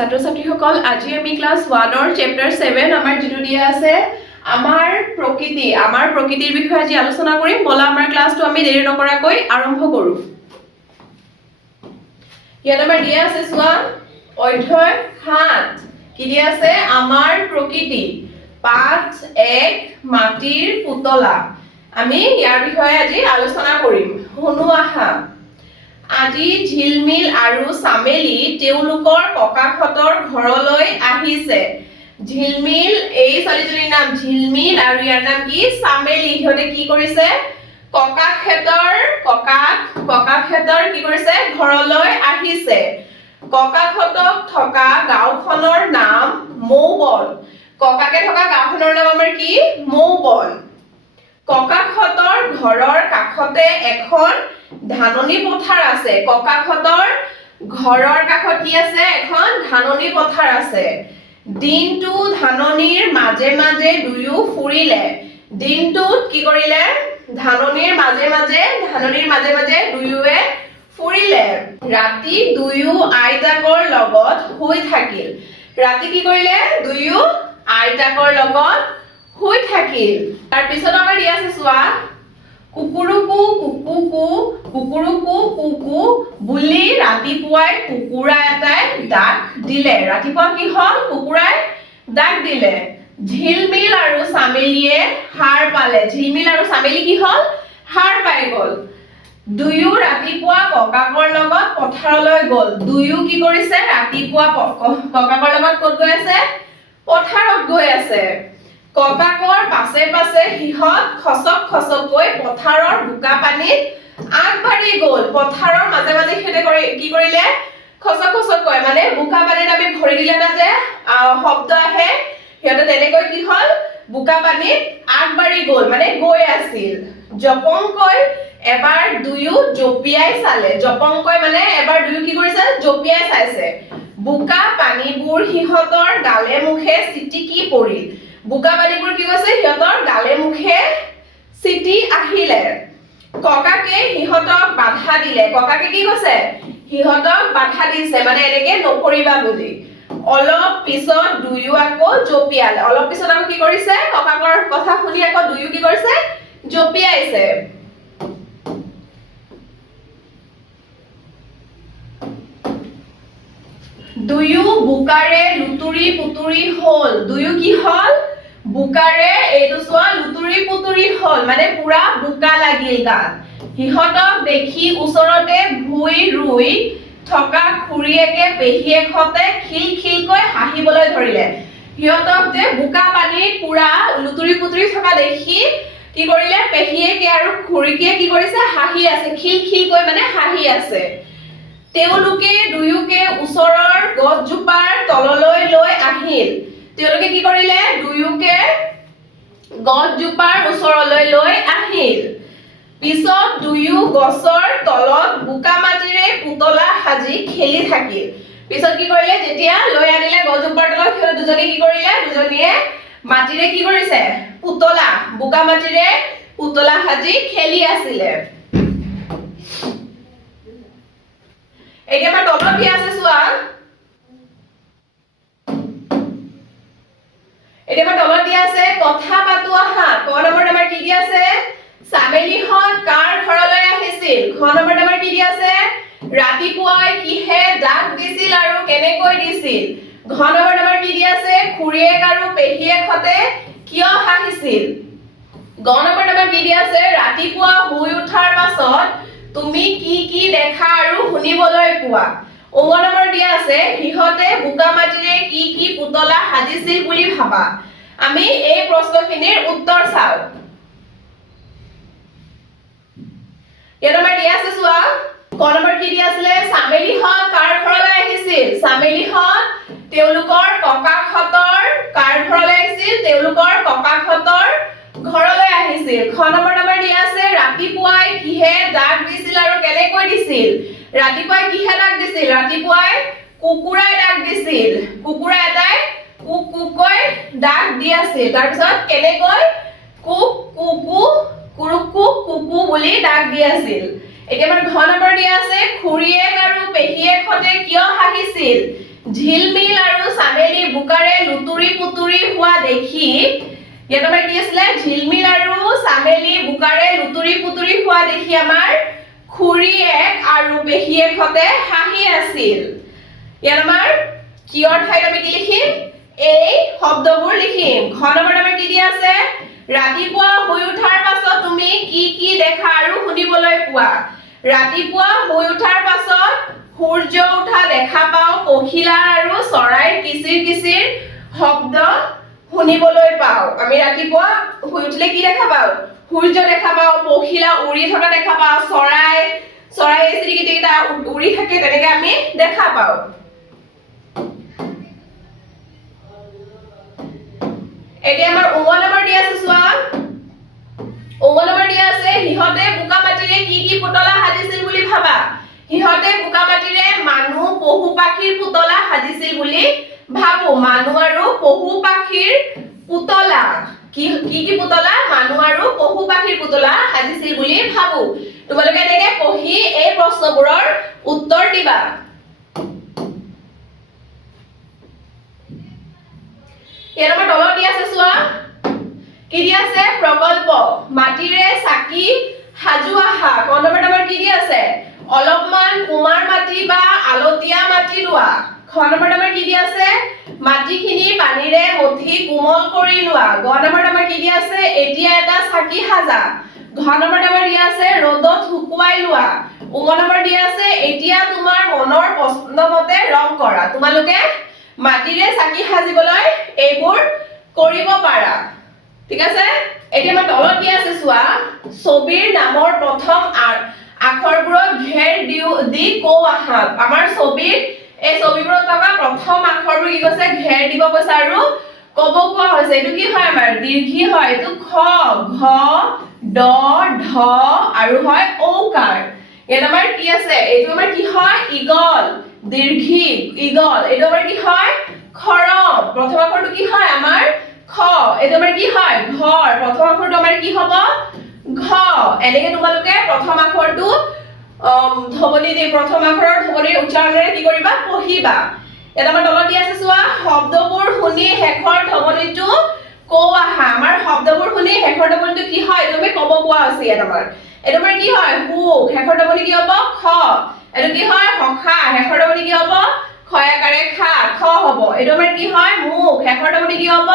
ছাত্ৰ ছাত্ৰীসকল আজি আমি ক্লাছ 1 ৰ চেপ্টাৰ 7 আমাৰ যেটো দিয়া আছে আমাৰ প্ৰকৃতিৰ বিষয়ে আজি আলোচনা কৰিম বলা আমাৰ ক্লাছটো আমি দেৰি নকৰাকৈ আৰম্ভ কৰো ইয়াত আমাৰ দিয়া আছে চোৱা অধ্যায় 7 কি দিয়া আছে আমাৰ প্ৰকৃতি পাঠ 1 মাটিৰ পুতলা আমি ইয়াৰ বিষয়ে আজি আলোচনা কৰিম শুনো আহা আজি ঝিলমিল আৰু সামেলি তেওঁলোকৰ ককাহঁতৰ ঘৰলৈ আহিছে ঝিলমিল এই ছোৱালীজনীৰ নাম ঝিলমিল আৰু ইয়াৰ নাম কি সামেলি ইহঁতে কি কৰিছে ককাহঁতৰ কি কৰিছে ঘৰলৈ আহিছে ককাহঁতক থকা গাঁওখনৰ নাম মৌবন ককাকে থকা গাঁওখনৰ নাম আমাৰ কি মৌবন ককাহঁতৰ ঘৰৰ কাষতে এখন ধাননি পথাৰ আছে ককাহঁতৰ ঘৰৰ কাষত কি আছে এখন ধাননি পথাৰ আছে দিনটো ধাননিৰ মাজে মাজে দুয়ো ফুৰিলে দিনটোত কি কৰিলে ধাননিৰ মাজে মাজে দুয়োৱে ফুৰিলে ৰাতি দুয়ো আইতাকৰ লগত শুই থাকিল ৰাতি কি কৰিলে দুয়ো আইতাকৰ লগত শুই থাকিল তাৰ পিছত আমাৰ দিয়া আছে চোৱা কুকুৰুকু বুলি ৰাতিপুৱাই কুকুৰা এটাই ডাক দিলে ৰাতিপুৱা কি হল কুকুৰাই ডাক দিলে ঝিলমিল আৰু সামেলিয়ে হাড় পালে ঝিলমিল আৰু সামেলি কি হল হাড় পাই গল দুয়ো ৰাতিপুৱা ককাকৰ লগত পথাৰলৈ গল দুয়ো কি কৰিছে ৰাতিপুৱা ককাকৰ লগত ক'ত গৈ আছে পথাৰত গৈ আছে ককাকৰ পাছে পাছে হিহত খচককৈ পথাৰৰ বোকা পানীত আগবাঢ়ি গল পথাৰৰ মাজে মাজে হেতে কি কৰিলে খচককৈ মানে বোকা পানীত আমি ভৰি দিলে না যে শব্দ আহে হেতে তেনেকৈ কি হল বোকা পানীত আগবাঢ়ি গল মানে গৈ আছিল জপংকৈ এবাৰ দুয়ো জপিয়াই চালে জপংকৈ মানে এবাৰ দুয়ো কি কৰিছে জপিয়াই চাইছে বোকা পানীবোৰ হিহতৰ গালে মুখে চিটিকি পৰিল বোকা পানীবোৰ কি কৈছে হিহতৰ গালে মুখে চিটি আহিলে ককাকে হিহতক বাধা দিলে ককাকে কি কৈছে হিহতক বাধা দিছে মানে এনেকে নকৰিবা বুলি অলপ পিছত দুয়ো আকৌ জপিয়ালে অলপ পিছত আকৌ কি কৰিছে ককাকৰ কথা শুনি আকৌ দুয়ো কি কৰিছে জপিয়াইছে দুয়ো বুকাৰে লুতুৰি পুতুৰি হল দুয়ো কি হল বুকাৰে এইটো চোৱা লুতুৰি পুতুৰি হল মানে পুৰা বুকা লাগিল গাত হিহতক দেখি ওচৰতে ভুই ৰুই থকা খুৰীয়েকে পেহীয়েকহঁতে খিলখিলকৈ হাঁহিবলৈ ধৰিলে হিহতক যে বুকা পানীত পুৰা লুতুৰি পুতুৰি থকা দেখি কি কৰিলে পেহীয়েকে আৰু খুৰীকে কি কৰিছে হাঁহি আছে খিলখিলকৈ মানে হাঁহি আছে তেওঁলোকে দুয়োকে ওচৰৰ গছজোপাৰ তললৈ লৈ আহিল তেওঁলোকে কি কৰিলে দুয়োকে গছজোপাৰ ওচৰলৈ লৈ আহিল পিছত দুয়ো গছৰ তলত বোকা মাটিৰে পুতলা সাজি খেলি থাকিল পিছত কি কৰিলে যেতিয়া লৈ আনিলে গছজোপাৰ তলত সিহঁত দুজনী কি কৰিলে দুজনীয়ে মাটিৰে কি কৰিছে পুতলা বোকা মাটিৰে পুতলা সাজি খেলি আছিলে এতিয়া আমাৰ তলত কি আছে চোৱা এতিয়া আমাৰ তলত দিয়া আছে কথা পাতো আহা ক নম্বৰত আমাৰ কি দিয়া আছে সামেলিহত কাৰ ঘৰলৈ আহিছিল খ নম্বৰত আমাৰ কি দিয়া আছে ৰাতিপুৱাই কিহে ডাক দিছিল আৰু কেনেকৈ দিছিল ঘ নম্বৰত আমাৰ কি দিয়া আছে খুৰীয়েক আৰু পেহীয়েকহঁতে কিয় হাঁহিছিল গ নম্বৰত আমাৰ কি দিয়া আছে ৰাতিপুৱা শুই উঠাৰ পাছত তুমি কি দেখা আৰু শুনিবলৈ পোৱা অ নম্বৰ দিয়া আছে হিহতে বোকা মাটিৰে কি পুতলা সাজিছিল বুলি ভাবা আমি এই প্ৰশ্নখিনিৰ উত্তৰ চাও ইয়াত আমাৰ দিয়া আছে চোৱা ক নম্বৰ কি দিয়া আছিল সামেলিহত কাৰ ঘৰলৈ আহিছিল সামেলিহত তেওঁলোকৰ ককাহঁতৰ কাৰ ঘৰলৈ আহিছিল তেওঁলোকৰ ককাহঁতৰ ঘৰলৈ আহিছিল খ নম্বৰত আমাৰ দিয়া আছে ৰাতিপুৱাই কিহে ডাক দিছিল আৰু কেনেকৈ দিছিল ৰাতিপুৱাই কিহে ডাক দিছিল ৰাতিপুৱাই কুকুৰাই ডাক দিছিল কুকুৰা এটাই কুকুকৈ ডাক দি আছিল তাৰ পিছত কেনেকৈ কুক কুকু কুৰুকু কুকু বুলি ডাক দি আছিল এতিয়া আমাৰ ঘ নম্বৰ দিয়া আছে খুৰীয়েক আৰু পেহীয়েকহঁতে কিয় হাঁহিছিল ঝিলমিল আৰু চামেলি বোকাৰে লুতুৰি পুতুৰি হোৱা দেখি ইয়াত আমাৰ কি আছিলে ঝিলমিল আৰু চামেলি বোকাৰে লুতুৰি পুতুৰি হোৱা দেখি আমাৰ খুৰীয়েক আৰু পেহীয়েকহঁতে হাঁহি আছিল ইয়াত আমাৰ কিয়ৰ ঠাইত আমি কি লিখিম এই শব্দবোৰ লিখিম ঘ নম্বৰত আমাৰ কি দিয়া আছে ৰাতিপুৱা শুই উঠাৰ পাছত তুমি কি দেখা আৰু শুনিবলৈ পোৱা ৰাতিপুৱা শুই উঠাৰ পাছত সূৰ্য উঠা দেখা পাও পখিলা আৰু চৰাইৰ কিচিৰ কিচিৰ শব্দ শুনিবলৈ পাও আমি ৰাতিপুৱা শুই উঠিলে কি দেখা পাও সূৰ্য দেখা পাও পখিলা উৰি থকা দেখা পাও চৰাই চিৰিকটিটা উৰি থাকে তেনেকে আমি দেখা পাও এতিয়া আমাৰ উঙল নম্বৰ দিয়া আছে চোৱা উঙল নম্বৰ দিয়া আছে হিহতে বোকা মাটিৰে কি পুতলা সাজিছিল বুলি ভাবা হিহতে বোকা মাটিৰে মানুহ পহু পাখিৰ পুতলা সাজিছিল বুলি ভাবো মানুহ আৰু পহু পাখিৰ পুতলা কি পুতলা মানুহ আৰু পহু পাখিৰ পুতলা সাজিছিল বুলি ভাবো তোমালোকে এনেকে পঢ়ি এই প্ৰশ্নবোৰৰ উত্তৰ দিবা ইয়াৰ আমাৰ তলত দিয়া আছে চোৱা কি দিয়া আছে প্ৰকল্প মাটিৰে চাকি সাজু আহা ক নম্বৰত আমাৰ কি দিয়া আছে অলপমান কুমাৰ মাটি বা আলতীয়া মাটি লোৱা খ নম্বৰত আমাৰ কি দিয়া আছে মাটিখিনি পানীৰে মঠি কোমল কৰি লোৱা গ নম্বৰত আমাৰ কি দিয়া আছে এতিয়া এটা চাকি সাজা ঘ নম্বৰত আমাৰ দিয়া আছে ৰ'দত শুকুৱাই লোৱা উঙ নম্বৰ দিয়া আছে এতিয়া তোমাৰ মনৰ পছন্দমতে ৰং কৰা তোমালোকে মাটিৰে চাকি সাজিবলৈ এইবোৰ কৰিব পাৰা ঠিক আছে এতিয়া আমাৰ তলত দিয়া আছে চোৱা ছবিৰ নামৰ প্ৰথম আখৰবোৰত ঘেৰ দি কৌ আহা আমাৰ ছবিৰ এই ছবিবোৰত থকা প্ৰথম আখৰবোৰ কি কৈছে ঘেৰ দিব কৈছে আৰু কব কোৱা হৈছে এইটো কি হয় আমাৰ দীৰ্ঘী হয় এইটো খ ঘ ড ঢ আৰু হয় ঔকাৰ ইয়াত আমাৰ কি আছে এইটো আমাৰ কি হয় ইগল দীৰ্ঘী ইগল এইটো আমাৰ কি হয় খৰম প্ৰথম আখৰটো কি হয় আমাৰ খ এইটো আমাৰ কি হয় ঘৰ প্ৰথম আখৰটো আমাৰ কি হ'ব ঘ এনেকে তোমালোকে প্ৰথম আখৰটো ধ্বনি দি প্ৰথম আখৰৰ ধ্বনিৰ উচ্চাৰণেৰে কি কৰিবা পঢ়িবা এটা আমাৰ তলত দিয়া আছে চোৱা শব্দবোৰ শুনি শেষৰ ধ্বনিটো কৌ আহা আমাৰ শব্দবোৰ শুনি শেষৰ ধ্বনিটো কি হয় এইটো আমি ক'ব কোৱা হৈছে ইয়াত আমাৰ এইটো আমাৰ কি হয় সুখ শেষৰ ধ্বনি কি হ'ব খ এইটো কি হয় হখা শেষৰ ধ্বনি কি হ'ব খয়াকাৰে খা খ হ'ব এইটো আমাৰ কি হয় মুখ শেষৰ ধ্বনি কি হ'ব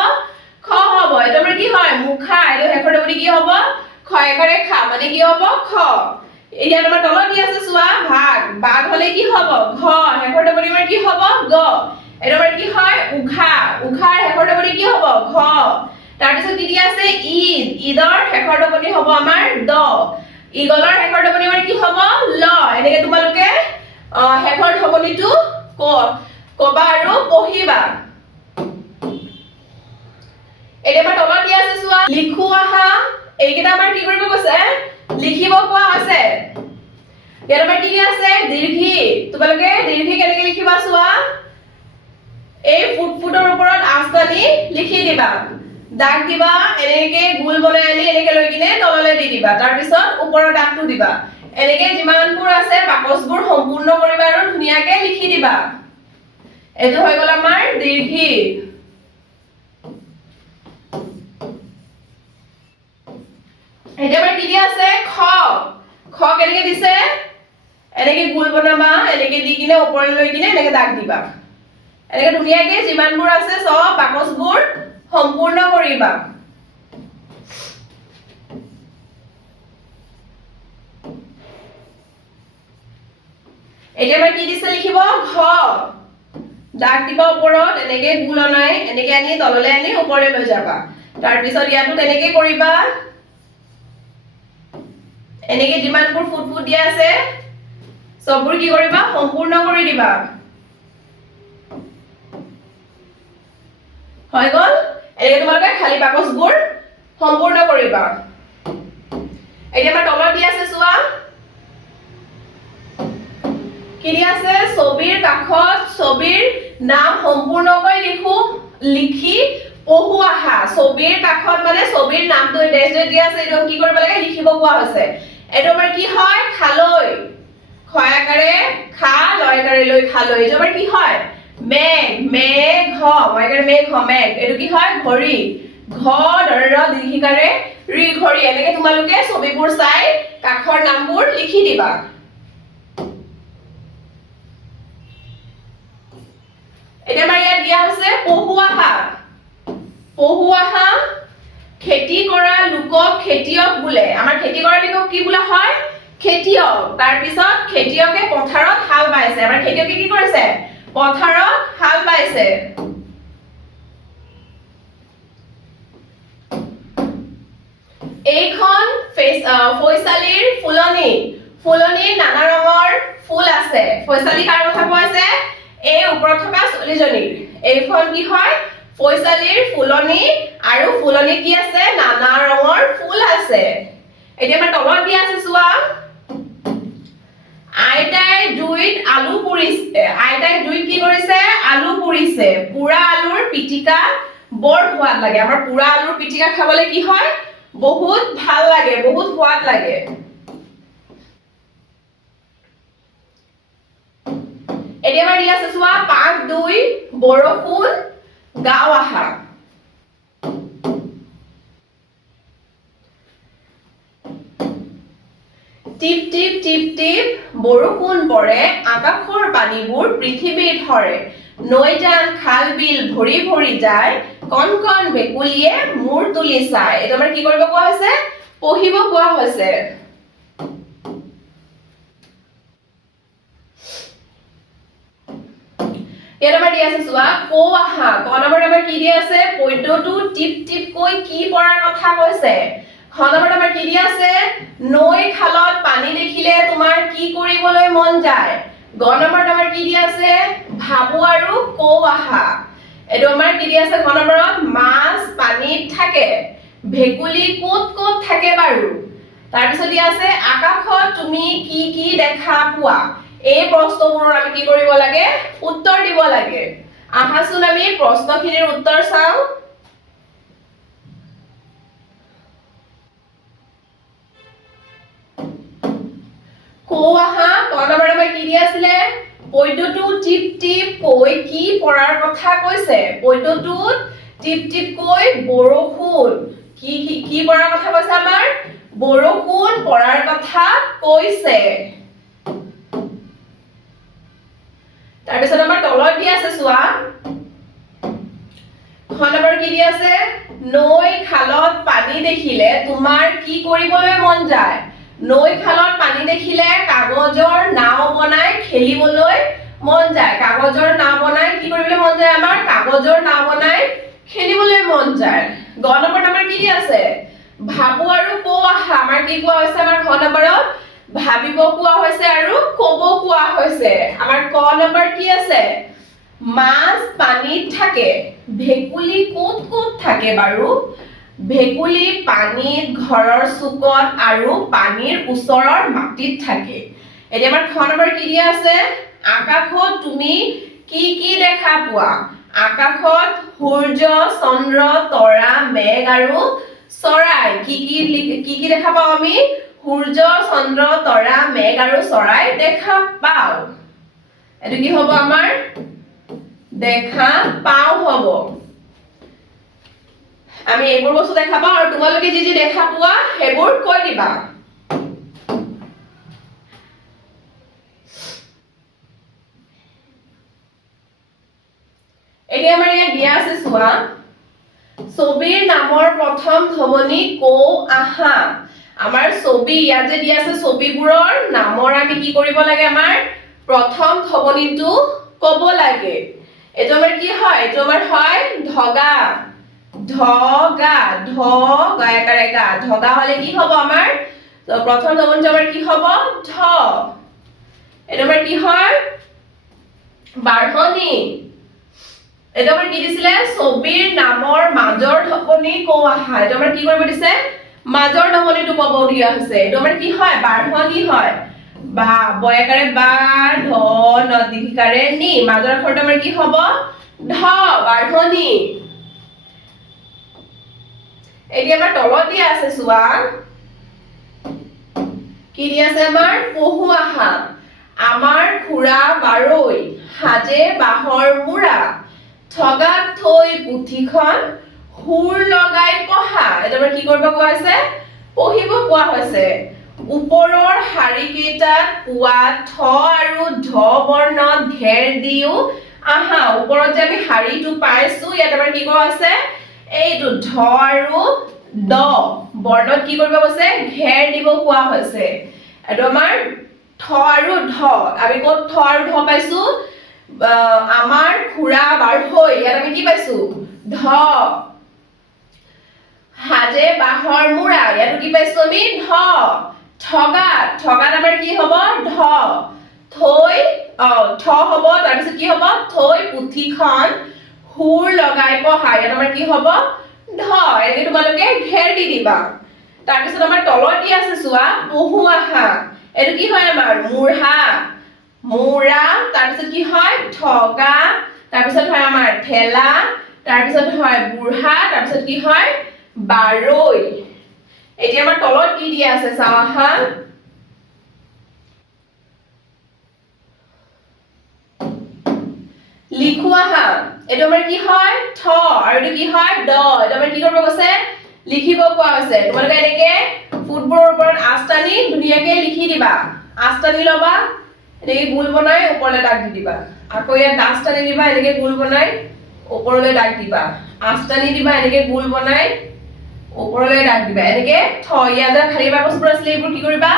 খ হ'ব এইটো আমাৰ কি হয় মুখা এইটো শেষৰ ধ্বনি কি হ'ব খয়াকাৰে খা মানে কি হ'ব খ এতিয়া আমাৰ তলত দি আছে চোৱা ভাগ বাঘ হলে কি হ'ব ঘ শেষৰ ধ্বনি আমাৰ কি হ'ব গ এইটো আমাৰ কি হয় উঘা উঘাৰ শেষৰ ধ্বনি কি হ'ব ঘ তাৰ পিছত কি দি আছে ঈদৰ শেষৰ ধ্বনি হ'ব আমাৰ দ ঈগলৰ শেষৰ ধ্বনি আমাৰ কি হ'ব ল এনেকে তোমালোকে শেষৰ ধ্বনিটো কবা আৰু পঢ়িবা এতিয়া আমাৰ তলত দিয়া আছে চোৱা লিখো আহা এইকেইটা আমাৰ কি কৰিব কৈছে লিখিব কোৱা হৈছে ইয়াত আমাৰ কি আছে দীৰ্ঘী তোমালোকে দীৰ্ঘী কেনেকে লিখিবা চোৱা এই ফুটফুটৰ ওপৰত আঁচডালি লিখি দিবা দাগ দিবা এনেকে গোল বনাই আনি এনেকে লৈ কিনে তললৈ দি দিবা তাৰ পিছত ওপৰৰ দাগটো দিবা এনেকে যিমানবোৰ আছে বাকচবোৰ সম্পূৰ্ণ কৰিবা আৰু ধুনীয়াকে লিখি দিবা এইটো হৈ গ'ল আমাৰ দীৰ্ঘী এটা আমাৰ কি দিয়া আছে খ খ কেনেকে দিছে এনেকে গোল বনাবা এনেকে দি কিনে ওপৰলৈ লৈ কিনে এনেকে দাগ দিবা এনেকে ধুনীয়াকে যিমানবোৰ আছে সব বাকচবোৰ সম্পূৰ্ণ কৰিবা এতিয়া আমাৰ কি দিছে লিখিব ঘ দাগ দিবা ওপৰত এনেকে গোল অনাই এনেকে আনি তললৈ আনি ওপৰলৈ লৈ যাবা তাৰ পিছত ইয়াতো তেনেকে কৰিবা এনেকে যিমানবোৰ ফুট দিয়া আছে সববোৰ কি কৰিবা সম্পূৰ্ণ কৰি দিবা হৈ গ'ল এনেকে তোমালোকে খালি বাকচবোৰ সম্পূৰ্ণ কৰিবা এতিয়া আমাৰ তলত দিয়া আছে চোৱা কি দিয়া আছে ছবিৰ কাষত ছবিৰ নাম সম্পূৰ্ণকৈ লিখি পঢ়ু আহা ছবিৰ কাষত মানে ছবিৰ নামটো ডেশ দিয়া আছে এইটো কি কৰিব লাগে লিখিব কোৱা হৈছে এইটো আমাৰ কি হয় খালৈ খয়াকাৰে খা লয়কাৰে লৈ খালৈ এইটো আমাৰ কি হয় মেঘ মেঘ মই কাৰণে মেঘ মেঘ এইটো কি হয় ঘড়ী ঘ ৰ দীৰ্ঘিকাৰে ৰি ঘড়ী এনেকে তোমালোকে ছবিবোৰ চাই কাষৰ নামবোৰ লিখি দিবা এতিয়া আমাৰ ইয়াত দিয়া হৈছে পহুৱাহা খেতি কৰা লোকক খেতিয়ক বোলে আমাৰ খেতি কৰা লোকক কি বোলা হয় খেতিয়ক তাৰ পিছত খেতিয়কে পথাৰত হাল বাইছে আমাৰ খেতিয়কে কি কৰিছে পথাৰত হাল বাইছে এইখন ফৈছালীৰ ফুলনি নানা ৰঙৰ ফুল আছে ফৈছালী কাৰ কথা কৈছে এই ওপৰত থকা ছোৱালীজনীৰ এইখন কি হয় ফৈছালীৰ ফুলনি আৰু ফুলনি কি আছে নানা ৰঙৰ ফুল আছে এতিয়া আমাৰ তলত দিয়া আছে চোৱা আইতাই জুইত কি কৰিছে আলু পুৰিছে পুৰা আলুৰ পিটিকা বৰ সোৱাদ লাগে আমাৰ পুৰা আলুৰ পিটিকা খাবলৈ কি হয় বহুত ভাল লাগে বহুত সোৱাদ লাগে এতিয়া আমাৰ দিয়া আছে চোৱা পাক 2 বৰষুণ গাঁও আহা টিপ টিপ টিপ টিপ বৰষুণ পৰে আকাশৰ পানীবোৰ পৃথিৱীত ধৰে নৈ জান খাল বিল ভৰি ভৰি যায় কণ কণ ভেকুলীয়ে মূৰ তুলি চায় এটা আমাৰ কি কৰিব কোৱা হৈছে পঢ়িব কোৱা হৈছে ইয়াত আমাৰ দিয়া আছে চোৱা কৌ আহা ক নম্বৰ আমাৰ কি দিয়া আছে পদ্যটো টিপ টিপ কৈ কি পঢ়াৰ কথা কৈছে খ নম্বৰত আমাৰ কি দিয়া আছে নৈ খালত পানী দেখিলে তোমাৰ কি কৰিবলৈ মন যায় গ নম্বৰত আমাৰ কি দিয়া আছে ভাবু আৰু কৌ আহা এটো আমাৰ কি দিয়া আছে গ নম্বৰত মাছ পানীত থাকে ভেকুলী ক'ত ক'ত থাকে বাৰু তাৰ পিছত দিয়া আছে আকাশত তুমি কি কি দেখা পোৱা এই প্ৰশ্নবোৰৰ আমি কি কৰিব লাগে উত্তৰ দিব লাগে আহাচোন আমি প্ৰশ্নখিনিৰ উত্তৰ চাও কৌ আহা ক নম্বৰ আমাৰ কি দিয়া আছিলে পদ্যটো টিপ টিপ কৈ কি পঢ়াৰ কথা কৈছে পদ্যটোত টিপ টিপ কৈ বৰষুণ কি পঢ়াৰ কথা কৈছে আমাৰ বৰষুণ পঢ়াৰ কথা কৈছে তাৰ পিছত আমাৰ তলত দিয়া আছে চোৱা খ নম্বৰ কি দিয়া আছে নৈ খালত পানী দেখিলে তোমাৰ কি কৰিবলৈ মন যায় নৈ খালত পানী দেখিলে কাগজৰ নাও বনাই খেলিবলৈ মন যায় কাগজৰ নাও বনাই কি কৰিবলৈ মন যায় আমাৰ কাগজৰ নাও বনাই খেলিবলৈ মন যায় গ নম্বৰত আমাৰ কি দিয়া আছে ভাবু আৰু কৌ আহা আমাৰ কি কোৱা হৈছে আমাৰ খ নম্বৰত ভাবিব কোৱা হৈছে আৰু ক'ব কোৱা হৈছে আমাৰ ক নম্বৰ কি আছে মাছ পানীত থাকে ভেকুলী ক'ত ক'ত থাকে বাৰু ভেকুলী পানীত ঘৰৰ চুকত আৰু পানীৰ ওচৰৰ মাটিত থাকে এতিয়া আমাৰ খ নম্বৰ কি দিয়া আছে আকাশত তুমি কি কি দেখা পোৱা আকাশত সূৰ্য চন্দ্ৰ তৰা মেঘ আৰু চৰাই কি দেখা পাওঁ আমি সূৰ্য চন্দ্ৰ তৰা মেঘ আৰু চৰাই দেখা পাওঁ এটো কি হ'ব আমাৰ দেখা পাওঁ হ'ব আমি এইবোৰ বস্তু দেখা পাওঁ আৰু তোমালোকে যি দেখা পোৱা সেইবোৰ কৈ দিবা এতিয়া আমাৰ ইয়াত দিয়া আছে চোৱা ছবিৰ নামৰ প্ৰথম ধ্বনি কৌ আহা আমাৰ ছবি ইয়াত যে দিয়া আছে ছবিবোৰৰ নামৰ আমি কি কৰিব লাগে আমাৰ প্ৰথম ধ্বনিটো ক'ব লাগে এটো আমাৰ কি হয় এটো আমাৰ হয় ধগা ধগা ধ গায়কাৰে গা ধগা হলে কি হ'ব আমাৰ প্ৰথম ধ্বনিটো আমাৰ কি হ'ব ধ এটো আমাৰ কি হয় বাঢ়নি এটো আমাৰ কি দিছিলে ছবিৰ নামৰ মাজৰ ধ্বনি কৌ আহা এটো আমাৰ কি কৰিব দিছে মাজৰ ধ্বনিটো ক'ব দিয়া হৈছে এটো আমাৰ কি হয় বাঢ়নি হয় বা বয়াকাৰে বা ধ ন দীৰ্ঘিকাৰে নি মাজৰ আখৰটো আমাৰ কি হ'ব ধ বাঢ়নি এতিয়া আমাৰ তলত দিয়া আছে চোৱা কি দিয়া আছে আমাৰ পহুৱাহা আমাৰ খুৰা বাৰৈ সাজে বাঁহৰ মূৰা ঠগাত থৈ পুথিখন সুৰ লগাই পঢ়া এটা কি কৰিব কোৱা হৈছে পঢ়িব কোৱা হৈছে ওপৰৰ শাৰী কেইটাত পোৱা ঠ আৰু ধ বৰ্ণত ঘেৰ দিও আহা ওপৰত যে আমি শাৰীটো পাইছো ইয়াত আমাৰ কি কোৱা আছে এইটো ধ আৰু দ বৰ্ণত কি কৰিব কৈছে ঘেৰ দিব কোৱা হৈছে এটো আমাৰ ঠ আৰু ধ আমি ক'ত ঠ আৰু ধ পাইছো আমাৰ খুৰা বাৰৈ ইয়াত আমি কি পাইছো ধ হাজে বাঁহৰ মূৰা ইয়াত কি পাইছো আমি ধ ঠগাত ঠগাত আমাৰ কি হ'ব ধ থৈ ঠ হ'ব তাৰ পিছত কি হ'ব থৈ পুথিখন সুৰ লগাই পঢ়া ইয়াত আমাৰ কি হ'ব ধ এনেকে তোমালোকে ঘেৰ দি দিবা তাৰ পিছত আমাৰ তলত কি আছে চোৱা পহু আহা এটো কি হয় আমাৰ মূঢ়া মূৰা তাৰ পিছত কি হয় ঠগা তাৰ পিছত হয় আমাৰ ঠেলা তাৰ পিছত হয় বুঢ়া তাৰ পিছত কি হয় বাৰৈ এতিয়া আমাৰ তলত কি দিয়া আছে চাও আহা লিখো আহা এটো আমাৰ কি হয় ঠ আৰু এটো কি হয় দ এটো আমাৰ কি কৰিব কৈছে লিখিব কোৱা হৈছে তোমালোকে এনেকে ফুটবোৰৰ ওপৰত আস্তানি ধুনীয়াকে লিখি দিবা আস্তানি লবা এনেকে গোল বনাই ওপৰলে দাগ দি দিবা আকৌ ইয়াত আস্তানি দিবা এনেকে গোল বনাই ওপৰলে দাগ দিবা আস্তানি দিবা এনেকে গোল বনাই ওপৰলে দাগ দিবা এনেকে ঠ ইয়াত খালি বাকচবোৰ আছিল এইবোৰ কি কৰিবা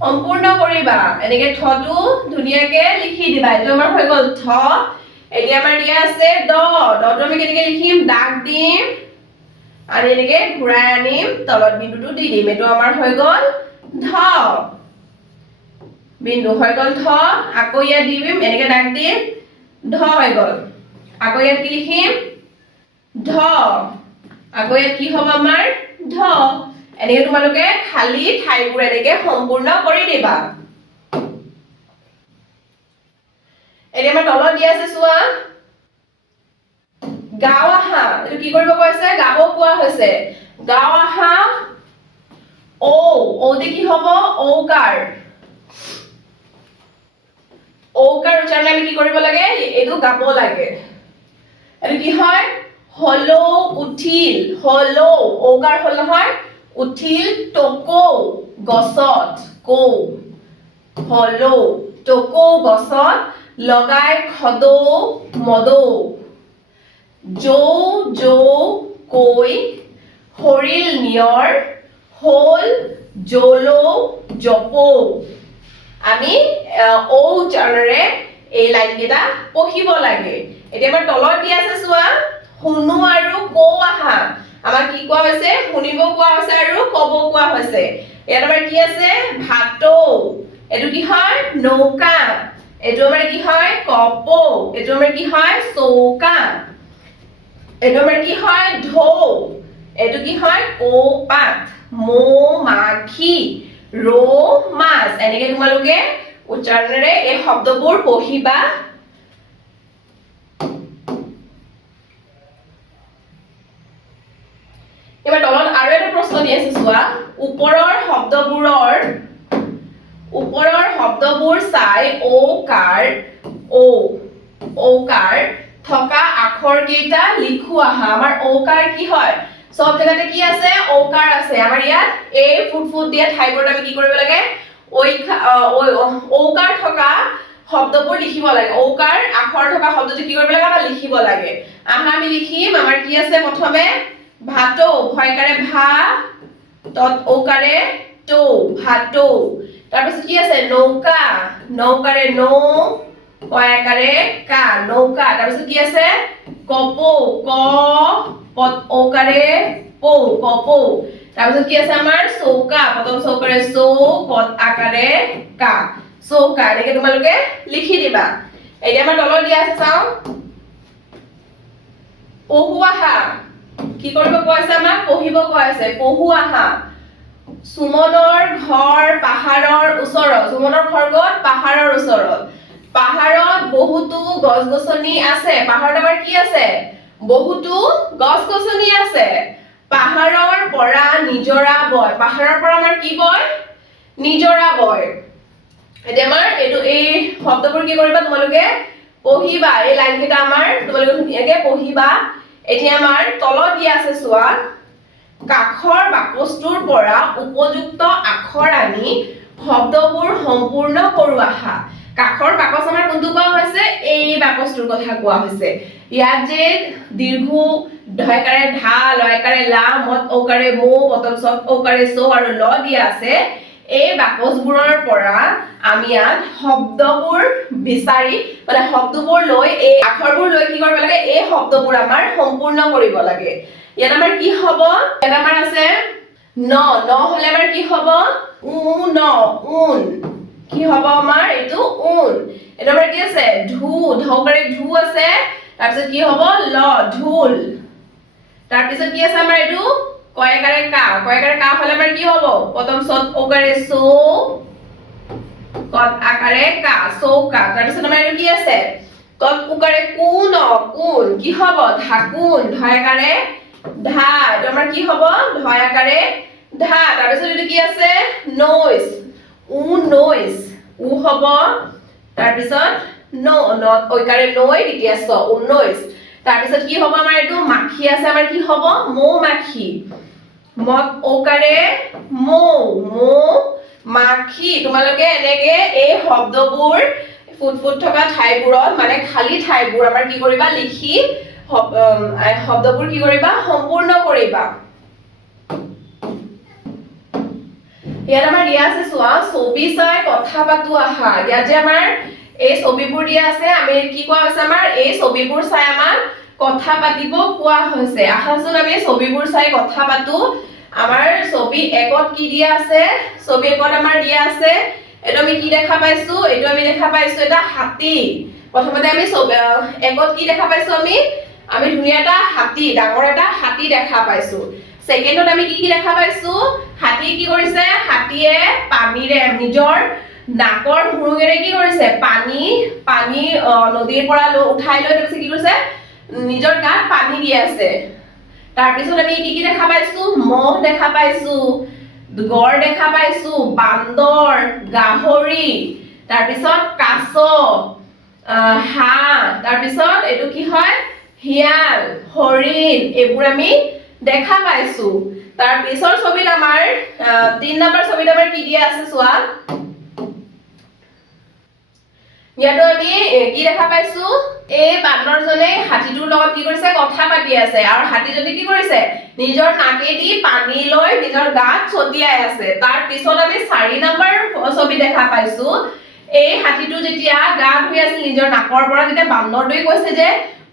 সম্পূৰ্ণ কৰিবা এনেকে ঠটো ধুনীয়াকে লিখি দিবা এটো আমাৰ হৈ গল ঠ এতিয়া আমাৰ দিয়া আছে দ দটো আমি কেনেকে লিখিম দাগ দিম আৰু এনেকে ঘূৰাই আনিম তলত বিন্দুটো দি দিম এটো আমাৰ হৈ গল ধ বিন্দু হৈ গল ধ আকৌ ইয়াত দিম এনেকে দাগ দিম ধ হৈ গল আকৌ ইয়াত কি লিখিম ধ আকৌ ইয়াত কি হ'ব আমাৰ ধ এনেকে তোমালোকে খালি ঠাইবোৰ এনেকে সম্পূৰ্ণ কৰি দিবা এতিয়া আমাৰ তলত দিয়া আছে চোৱা গাও আহা এটো কি কৰিব কৈছে গাব কোৱা হৈছে গাও আহা ও দে কি হ'ব ঔকাৰ ঔকাৰ উচ্চাৰণ আমি কি কৰিব লাগে এটো গাব লাগে এটো কি হয় হলো উঠিল হলো ঔকাৰ হল নহয় উঠিল টকৌ গছত কৌ হলো টকৌ গছত লগাই খদৌ মদৌ জৌ জৌ কৈ হৰিল নিয়ৰ হল জলৌ জপৌ আমি ঔ উচ্চাৰণেৰে এই লাইন কেইটা পঢ়িব লাগে এতিয়া আমাৰ তলত দিয়া আছে চোৱা শুনো আৰু কৌ আহা আমাক কি কোৱা হৈছে শুনিব কোৱা হৈছে আৰু কব কোৱা হৈছে ইয়াত আমাৰ কি আছে ভাতৌ এটো কি হয় নৌকা এটো আমাৰ কি হয় কপৌ এটো আমাৰ কি হয় চৌকা এটো আমাৰ কি হয় ঢৌ এটো কি হয় কৌপাত মৌ মাখি ৰৌ মাছ এনেকে তোমালোকে উচ্চাৰণেৰে এই শব্দবোৰ পঢ়িবা এবাৰ তলত আৰু এটা প্ৰশ্ন দি আছে চোৱা ওপৰৰ শব্দবোৰ চাই ঔকাৰ থকা আখৰ কেইটা লিখো আহা আমাৰ ঔকাৰ কি হয় সব জায়গাতে কি আছে ঔকাৰ আছে আমাৰ ইয়াত এই ফুট দিয়া ঠাইবোৰত আমি কি কৰিব লাগে ঔকাৰ থকা শব্দবোৰ লিখিব লাগে ঔকাৰ আখৰ থকা শব্দটো কি কৰিব লাগে আমাৰ লিখিব লাগে আহা আমি লিখিম আমাৰ কি আছে প্ৰথমে ভাতৌ ভয়কাৰে ভা তত ঔকাৰে টৌ ভাতৌ তাৰ পিছত কি আছে নৌকা নৌকাৰে নৌ কয়াকাৰে কা নৌকা তাৰ পিছত কি আছে কপৌ ক পত ঔকাৰে পৌ কপৌ তাৰ পিছত কি আছে আমাৰ চৌকা প্ৰথম চৌকাৰে চৌ পত আকাৰে কা চৌকা এনেকে তোমালোকে লিখি দিবা এতিয়া আমাৰ তলত দিয়া আছে চাও পহু আহা কি কৰিব কৈছে আমাক পঢ়িব কৈছে পহু আহা সুমনৰ ঘৰ পাহাৰৰ ওচৰত সুমনৰ ঘৰ ক'ত পাহাৰৰ ওচৰত পাহাৰত বহুতো গছ-গছনি আছে পাহাৰত আমাৰ কি আছে বহুতো গছ-গছনি আছে পাহাৰৰ পৰা নিজৰা বয় পাহাৰৰ পৰা আমাৰ কি বয় নিজৰা বয় এতিয়া আমাৰ এইটো এই শব্দবোৰ কি কৰিবা তোমালোকে পঢ়িবা এই লাইন কেইটা আমাৰ তোমালোকে ধুনীয়াকে পঢ়িবা এতিয়া আমাৰ তলত দিয়া আছে চোৱা কাখৰ বাকচটোৰ পৰা উপযুক্ত আখৰ আনি শব্দবোৰ সম্পূৰ্ণ কৰো আহা কাখৰ বাকচ আমাৰ কোনটো কোৱা হৈছে এই বাকচটোৰ কথা কোৱা হৈছে ইয়াত যে দীৰ্ঘ ঢয়কাৰে ধা লয়কাৰে লা মত ঔকাৰে মো পতম সত ঔকাৰে সো আৰু ল দিয়া আছে এই বাকচবোৰৰ পৰা আমি ইয়াত শব্দবোৰ বিচাৰি মানে শব্দবোৰ লৈ এই আখৰবোৰ লৈ কি কৰিব লাগে এই শব্দবোৰ আমাৰ সম্পূৰ্ণ কৰিব লাগে ইয়াত আমাৰ কি হ'ব ইয়াত আমাৰ আছে ন ন হলে আমাৰ কি হ'ব উ ন উন কি হ'ব আমাৰ এইটো উন এটা আমাৰ কি আছে ধু ধকাৰে ধু আছে তাৰ পিছত কি হ'ব ল ঢোল তাৰ পিছত কি আছে আমাৰ এইটো কয়কাৰে কা হলে আমাৰ কি হ'ব প্ৰথম সত ওকাৰে সো কত আকাৰে কা চৌকা তাৰ পিছত আমাৰ এইটো কি আছে কত উকাৰে কোন কোন কি হ'ব ঢাকুন ঢয়কাৰে ধা এইটো আমাৰ কি হ'ব ঢয়াকাৰে ধা তাৰ পিছত এইটো কি আছে নইজ নইজ উ হ'ব তাৰ পিছত নত ঐকাৰে নৈ দ্বিতীয় স 19 তাৰ পিছত কি হ'ব আমাৰ এইটো মাখি আছে আমাৰ কি হ'ব মৌ মাখি মত ঔকাৰে মৌ মাখি তোমালোকে এনেকে এই শব্দবোৰ ফুট থকা ঠাইবোৰত মানে খালি ঠাইবোৰ আমাৰ কি কৰিবা লিখি শব্দবোৰ কি কৰিবা সম্পূৰ্ণ কৰিবা ইয়াত আমাৰ দিয়া আছে চোৱা ছবি চাই কথা পাতো আহা ইয়াত যে আমাৰ এই ছবিবোৰ দিয়া আছে আমি কি কোৱা হৈছে আমাৰ এই ছবিবোৰ চাই আমাক কথা পাতিব কোৱা হৈছে আহাচোন আমি ছবিবোৰ চাই কথা পাতো আমাৰ ছবি একত কি দিয়া আছে ছবি একত আমাৰ দিয়া আছে এটো আমি কি দেখা পাইছো এটো আমি দেখা পাইছো এটা হাতী প্ৰথমতে আমি একত কি দেখা পাইছো আমি ধুনীয়া এটা হাতী ডাঙৰ এটা হাতী দেখা পাইছো সেকেন্ডত আমি কি দেখা পাইছো হাতী কি কৰিছে হাতীয়ে পানীৰে নিজৰ নাকৰ হুৰুঙেৰে কি কৰিছে পানী নদীৰ পৰা উঠাই লৈ তাৰপিছত কি কৰিছে নিজৰ গাত পানী দি আছে তাৰ পিছত আমি কি দেখা পাইছো মহ দেখা পাইছো গড় দেখা পাইছো বান্দৰ গাহৰি তাৰ পিছত কাছ হাঁহ তাৰ পিছত এটো কি হয় হিয়াল হৰিণ এইবোৰ আমি দেখা পাইছো তাৰ পিছৰ ছবিত আমাৰ 3 নম্বৰ ছবিত আমাৰ কি দিয়া আছে চোৱা ইয়াতো আমি কি দেখা পাইছো এই বান্দৰজনে হাতীটোৰ লগত কি কৰিছে কথা পাতি আছে আৰু হাতীজনে কি কৰিছে নিজৰ নাকেদি পানী লৈ নিজৰ গাত ছটিয়াই আছে তাৰ পিছত আমি 4 নম্বৰ ছবি দেখা পাইছো এই হাতীটো যেতিয়া গা ধুই আছিল নিজৰ নাকৰ পৰা যেতিয়া বান্দৰটোৱে কৈছে যে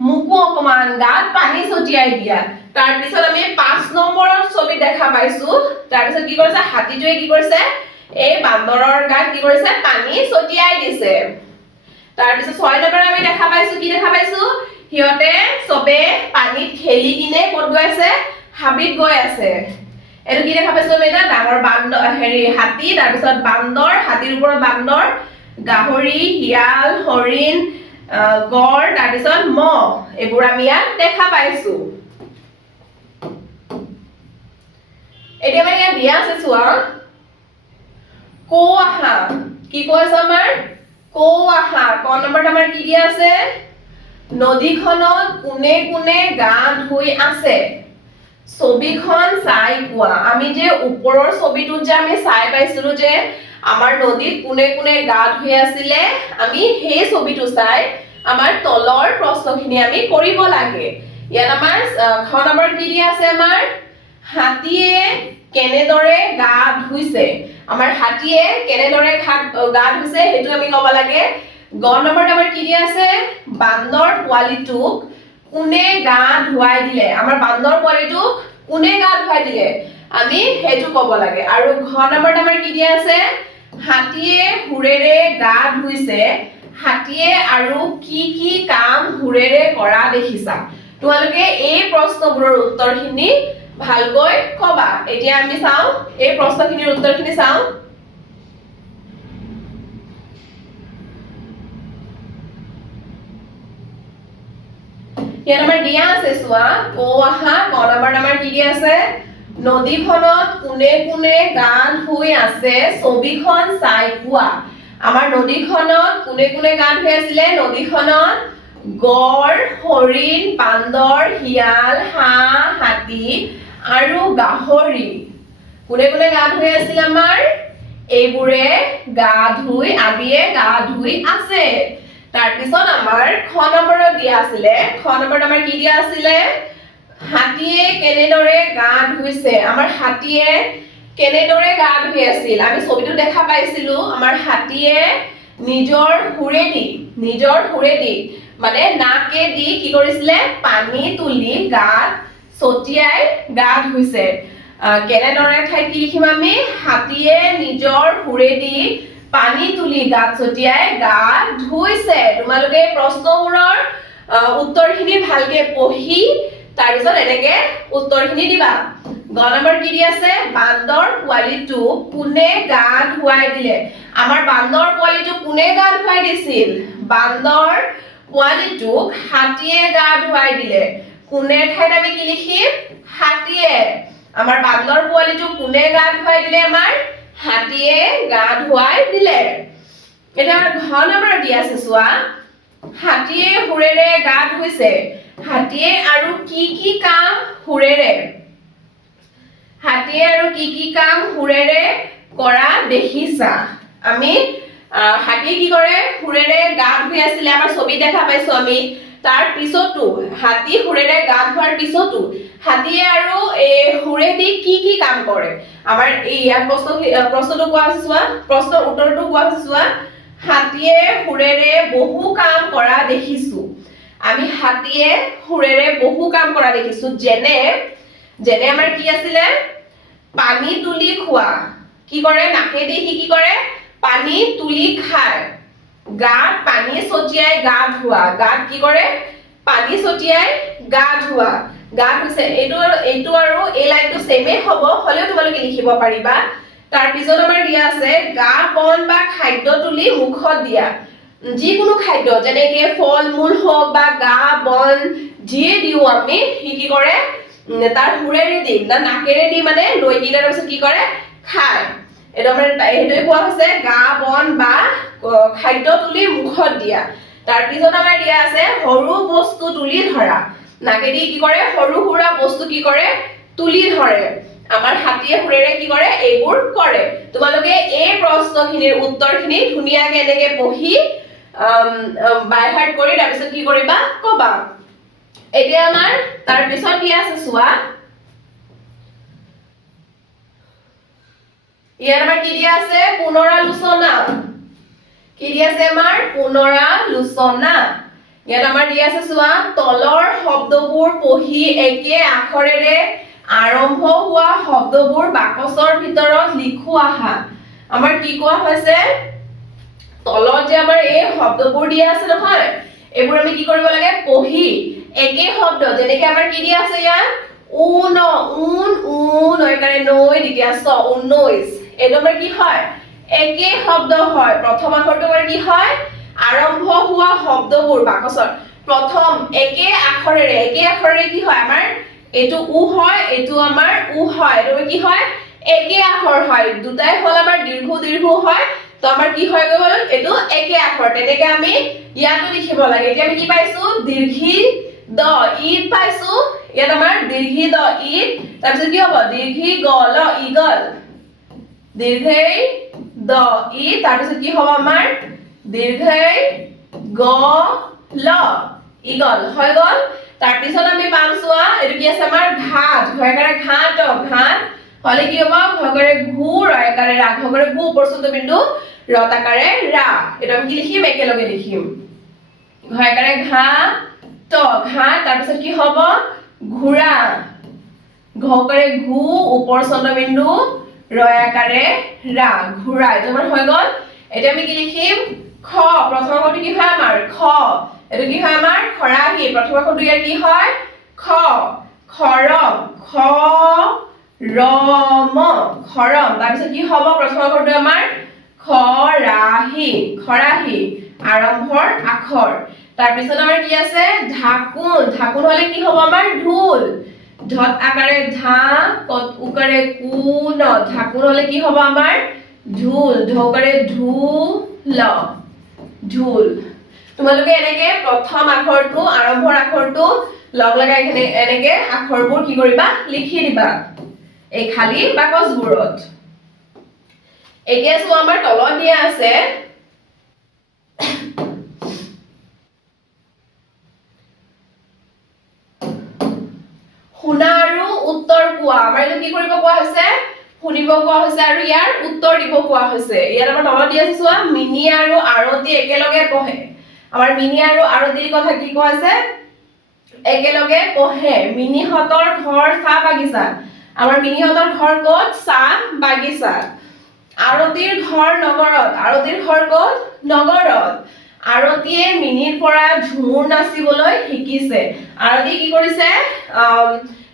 মুকু অকমান গাত পানী ছটিয়াই দিয়া তাৰ পিছত আমি 5 নম্বৰৰ ছবি দেখা পাইছো তাৰ পিছত কি কৰিছে হাতীটোৱে কি কৰিছে এই বান্দৰৰ গাত কি কৰিছে পানী ছটিয়াই দিছে তাৰ পিছত 6 নম্বৰ আমি দেখা পাইছো কি দেখা পাইছো হিয়তে সবে পানীত খেলি কিনে ক'ত গৈ আছে হাবিত গৈ আছে এটো কি দেখা পাইছো এটা ডাঙৰ বান্দৰ হাতী তাৰ পিছত বান্দৰ হাতীৰ ওপৰত বান্দৰ গাহৰি হিয়াল হৰিণ গড় তাৰ পিছত মহ এইবোৰ আমি ইয়াত দেখা পাইছো এতিয়া আমি ইয়াত দিয়া আছে চোৱা কো আহা কি কৈছে আমাৰ কো আহা ক নম্বৰত আমাৰ কি দিয়া আছে নদীখনত কোনে কোনে গা ধুই আছে ছবিখন চাই কোৱা আমি যে ওপৰৰ ছবিটোত যে আমি চাই পাইছিলো যে আমাৰ নদীত কোনে কোনে গা ধুই আছিলে আমি সেই ছবিটো চাই আমাৰ তলৰ প্ৰশ্নখিনি আমি কৰিব লাগে ইয়াত আমাৰ খ নম্বৰ কি দিয়া আছে আমাৰ হাতীয়ে কেনেদৰে গা ধুইছে আমাৰ হাতীয়ে কেনেদৰে গা ধুইছে হেতু আমি ক'ব লাগে গ নম্বৰত আমাৰ কি দিয়া আছে বান্দৰ পোৱালিটোক কোনে গা ধুৱাই দিলে আমাৰ বান্দৰ পোৱালিটোক কোনে গা ধুৱাই দিলে আমি হেতু ক'ব লাগে আৰু ঘ নম্বৰত আমাৰ কি দিয়া আছে হাতীয়ে হুৰেৰে গা ধুইছে হাতীয়ে আৰু কি কাম হুৰেৰে কৰা দেখিছা তোমালোকে এই প্ৰশ্নবোৰৰ উত্তৰখিনি ভালকৈ কবা এতিয়া আমি চাও এই প্ৰশ্নখিনিৰ উত্তৰখিনি চাও ইয়াত আমাৰ দিয়া আছে চোৱা ক আহা ক নম্বৰ আমাৰ কি দিয়া আছে নদীখনত কোনে কোনে গা ধুই আছে ছবিখন চাই কোৱা আমাৰ নদীখনত কোনে কোনে গা ধুই আছিলে নদীখনত গড় হৰিণ বান্দৰ শিয়াল হাঁহ হাতী আৰু গাহৰি কোনে কোনে গা ধুই আছিল আমাৰ এইবোৰে আদিয়ে গা ধুই আছে তাৰ পিছত আমাৰ খ নম্বৰত দিয়া আছিলে খ নম্বৰত আমাৰ কি দিয়া আছিলে হাতীয়ে কেনেদৰে গা ধুইছে আমাৰ হাতীয়ে কেনেদৰে গা ধুই আছিল আমি ছবিটো দেখা পাইছিলো আমাৰ হাতীয়ে নিজৰ হুৰেদি মানে নাকেদি কি কৰিছিলে পানী তুলি গাত ছটিয়াই গা ধুইছে কেনেদৰে ঠাইত কি লিখিম আমি হাতীয়ে নিজৰ হুৰেদি পানী তুলি গাত ছটিয়াই গা ধুইছে তোমালোকে প্ৰশ্নবোৰৰ উত্তৰখিনি ভালকে পঢ়ি তাৰ পিছত এনেকে উত্তৰখিনি দিবা গ নম্বৰ কি দি আছে বান্দৰ পোৱালিটো কোনে গা ধুৱাই দিলে আমাৰ বান্দৰ পোৱালিটো কোনে গা ধুৱাই দিছিল বান্দৰ পোৱালিটোক হাতীয়ে গা ধুৱাই দিলে কোনে ঠাইত আমি কি লিখিম হাতীয়ে আমাৰ বান্দৰ পোৱালিটোক কোনে গা ধুৱাই দিলে আমাৰ হাতীয়ে গা ধুৱাই দিলে এটা আমাৰ ঘ নম্বৰ দি আছে চোৱা হাতীয়ে হুৰেৰে গা ধুইছে হাতীয়ে আৰু কি কাম হুৰেৰে কৰা দেখিছা আমি হাতী কি কৰে হুৰেৰে গা ধুই আছিলে আমাৰ ছবি দেখা পাইছো আমি তাৰ পিছতো হাতী হুৰেৰে গা ধোৱাৰ পিছতো হাতীয়ে আৰু হুৰেদি কি কাম কৰে আমাৰ এই প্ৰশ্নটো কোৱা আছে চোৱা প্ৰশ্নৰ উত্তৰটো কোৱা আছে চোৱা হাতীয়ে হুৰেৰে বহু কাম কৰা দেখিছো আমি হাতীয়ে হুৰেৰে বহু কাম কৰা দেখিছো যেনে আমাৰ কি আছিলে পানী তুলি খোৱা কি কৰে নাকেদি কি কৰে পানী তুলি খায় গাত পানী ছটিয়াই গা ধোৱা গাত কি কৰে পানী ছটিয়াই গা ধোৱা গা ধুইছে এইটো আৰু এই লাইনটো সেমে হ'ব হলেও তোমালোকে লিখিব পাৰিবা তাৰ পিছত আমাৰ দিয়া আছে গা বন বা খাদ্য তুলি মুখত দিয়া যিকোনো খাদ্য যেনেকে ফল মূল হওক বা গা বন যিয়ে দিও আমি কি কৰে তাৰ হুৰেৰে দি না নাকেৰে দি মানে লৈ কিনাৰ পিছত কি কৰে খায় এটা মানে হেতুই কোৱা হৈছে গা বন বা খাদ্য তুলি মুখত দিয়া তাৰ পিছত আমাৰ দিয়া আছে সৰু বস্তু তুলি ধৰা নাকেদি কি কৰে সৰু সুৰা বস্তু কি কৰে তুলি ধৰে আমাৰ হাতীয়ে হুৰেৰে কি কৰে এইবোৰ কৰে তোমালোকে এই প্ৰশ্নখিনিৰ উত্তৰখিনি ধুনিয়াকে এনেকে পঢ়ি বাই হাৰ্ট কৰি তাৰ পিছত কি কৰিবা কবা এতিয়া আমাৰ তাৰ পিছত কি আছে চোৱা ইয়াত আমাৰ কি দিয়া আছে পুনৰালোচনা কি দিয়া আছে আমাৰ পুনৰালোচনা ইয়াত আমাৰ দিয়া আছে চোৱা তলৰ শব্দবোৰ পঢ়ি একে আখৰেৰে আৰম্ভ হোৱা শব্দবোৰ বাকচৰ ভিতৰত লিখো আহা আমাৰ কি কোৱা হৈছে তলত যে আমাৰ এই শব্দবোৰ দিয়া আছে নহয় এইবোৰ আমি কি কৰিব লাগে পঢ়ি একে শব্দ যেনেকৈ আমাৰ কি দিয়া আছে ইয়াত উন নয়কাৰে নৈ দ্বিতীয় স 19 এইটো আমাৰ কি হয় একে শব্দ হয় প্ৰথম আখৰটো আমাৰ কি হয় আৰম্ভ হোৱা শব্দবোৰ বাকচৰ প্ৰথম একে আখৰেৰে কি হয় আমাৰ এটো উ হয় এটো আমাৰ উ হয় এটো কি হয় একে আখৰ হয় দুটাই হল আমাৰ দীৰ্ঘ হয় তো আমাৰ কি হয় গল এটো একে আখৰ তেনেকে আমি ইয়াতো লিখিব লাগে এতিয়া আমি কি পাইছো দীৰ্ঘী দ ই পাইছো ইয়াত আমাৰ দীৰ্ঘী দ ই তাৰপিছত কি হ'ব দীৰ্ঘী গ ল ইগল দীৰ্ঘই দ ই তাৰপিছত কি হ'ব আমাৰ দীৰ্ঘই গ ল ইগল হৈ গল তাৰপিছত আমি পাম চোৱা এটো কি আছে আমাৰ ঘাট ঘয়কাৰে ঘাট হলে কি হ'ব ঘয়কাৰে ঘু ৰয়কাৰে ৰা ঘয়কাৰে ঘু উপস্থিত বিন্দু ৰতাকাৰে ৰা এটা আমি কি লিখিম একেলগে লিখিম ঘয়কাৰে ঘা ট ঘাট তাৰপিছত কি হ'ব ঘোৰা ঘকাৰে ঘু উপস্থিত বিন্দু ৰয়াকাৰে ৰা ঘোৰা এটা আমাৰ হৈ গল এটা আমি কি লিখিম খ প্ৰথম আখৰটো কি হয় আমাৰ খ এটো কি হয় আমাৰ খৰাহি প্ৰথম আখৰটো ইয়াৰ কি হয় খ খৰম খ ৰম খৰম তাৰপিছত কি হ'ব প্ৰথম আখৰটো আমাৰ খৰাহি আৰম্ভৰ আখৰ তাৰপিছত আমাৰ কি আছে ঢাকুন হলে কি হ'ব আমাৰ ঢোল ধত আকাৰে ধা কত উকাৰে কুন ঢাকুন হলে কি হ'ব আমাৰ ঝুল ঢৌকাৰে ঢুল ঝুল তোমালোকে এনেকে প্ৰথম আখৰটো আৰম্ভৰ আখৰটো লগ লগাই এনেকে আখৰবোৰ কি কৰিবা লিখি দিবা এই খালি বাকচবোৰত এতিয়া চোৱা আমাৰ তলত দিয়া আছে শুনা আৰু উত্তৰ কোৱা আমাৰ এইটো কি কৰিব কোৱা হৈছে শুনিব কোৱা হৈছে আৰু ইয়াৰ উত্তৰ দিব কোৱা হৈছে ইয়াত আমাৰ তলত দিয়া আছে চোৱা মিনি আৰু আৰতি একেলগে পঢ়ে আমাৰ মিনি আৰু আৰতিৰ কথা কি কোৱা আছে একেলগে পঢ়ে মিনিহঁতৰ ঘৰ চাহ বাগিচাত আমাৰ মিনিহঁতৰ ঘৰ ক'ত চাহ বাগিচাত আৰতিৰ ঘৰ নগৰত আৰতিৰ ঘৰ ক'ত নগৰত আৰতিয়ে মিনিৰ পৰা ঝুমুৰ নাচিবলৈ শিকিছে আৰতি কি কৰিছে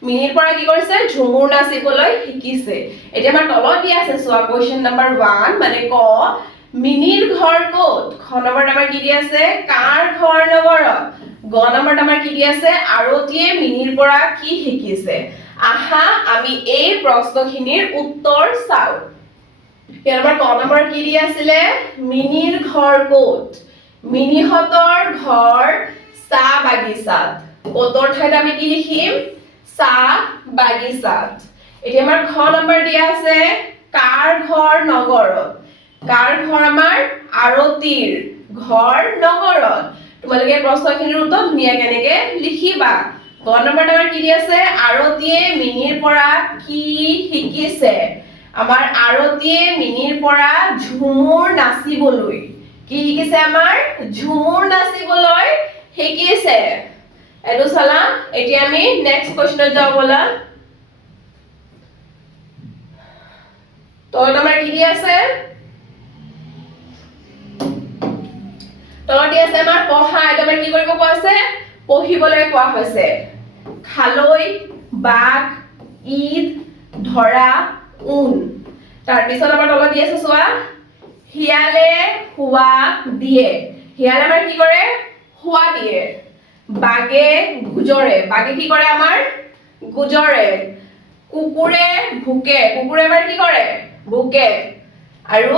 মিনিৰ পৰা কি কৰিছে ঝুমুৰ নাচিবলৈ শিকিছে এতিয়া আমাৰ তলত দিয়া আছে চোৱা কোৱেশ্চন নম্বৰ 1 মানে ক মিনিৰ ঘৰ ক'ত খ নম্বৰত আমাৰ কি দিয়া আছে কাৰ ঘৰ নগৰত গ নম্বৰত আমাৰ কি দিয়া আছে আৰতিয়ে মিনিৰ পৰা কি শিকিছে আহা আমি এই প্ৰশ্নখিনিৰ উত্তৰ চাও ইয়াৰ আমাৰ ক নম্বৰত কি দিয়া আছিলে মিনিৰ ঘৰ ক'ত মিনিহঁতৰ ঘৰ চাহ বাগিচাত ক'তৰ ঠাইত আমি কি লিখিম চাহ বাগিচাত এতিয়া আমাৰ খ নম্বৰ দিয়া আছে কাৰ ঘৰ নগৰত কাৰ ঘৰ আমাৰ আৰতিৰ ঘৰ নগৰত তোমালোকে প্ৰশ্নখিনিৰ উত্তৰ ধুনীয়াকৈ এনেকে লিখিবা গ নম্বৰত আমাৰ কি দিয়া আছে আৰতিয়ে মিনিৰ পৰা কি শিকিছে আমাৰ আৰতিয়ে মিনিৰ পৰা ঝুমুৰ নাচিবলৈ কি শিকিছে আমাৰ ঝুমুৰ নাচিবলৈ শিকিছে এটো চালা এতিয়া আমি নেক্সট কোৱেশ্চনত যাও বলা তলত আমাৰ কি দিয়া আছে তলত দিয়া আছে আমাৰ পঢ়া এটা আমাৰ কি কৰিব কোৱা আছে পঢ়িবলৈ কোৱা হৈছে খালৈ বাঘ ঈদ ধৰা উন তাৰ পিছত আমাৰ তলত দিয়া আছে চোৱা হিয়ালে হুৱা দিয়ে হিয়ালে আমাৰ কি কৰে হুৱা দিয়ে বাগে গুজৰে বাগে কি কৰে আমাৰ গুজৰে কুকুৰে ভুকে কুকুৰে আমাৰ কি কৰে ভুকে আৰু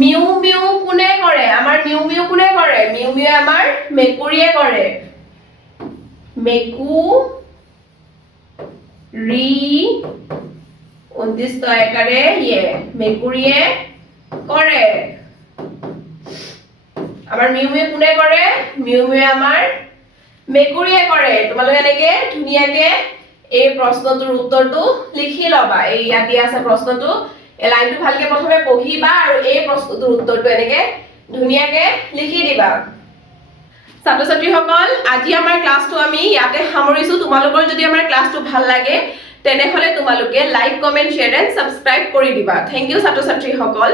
মিউ মিউ কোনে কৰে আমাৰ মিউ মিউ কোনে কৰে মিউ মিউ আমাৰ মেকুৰীয়ে কৰে মেকু ৰি 29 তয়কাৰে ইয়ে মেকুৰীয়ে কৰে আমাৰ মিউ মিউ কোনে কৰে মিউ মিউ আমাৰ মেকুৰীয়ে কৰে তোমালোকে এনেকে ধুনীয়াকে এই প্ৰশ্নটোৰ উত্তৰটো লিখি লবা এই ইয়াত দিয়া আছে প্ৰশ্নটো এই লাইনটো ভালকে প্ৰথমে পঢ়িবা আৰু এই প্ৰশ্নটোৰ উত্তৰটো এনেকে ধুনীয়াকে লিখি দিবা ছাত্ৰ ছাত্ৰীসকল আজি আমাৰ ক্লাসটো আমি ইয়াতে সামৰিছো তোমালোকৰ যদি আমাৰ ক্লাসটো ভাল লাগে তেনেহলে তোমালোকে like comment share and subscribe কৰি দিবা থ্যাংক ইউ ছাত্ৰ ছাত্ৰীসকল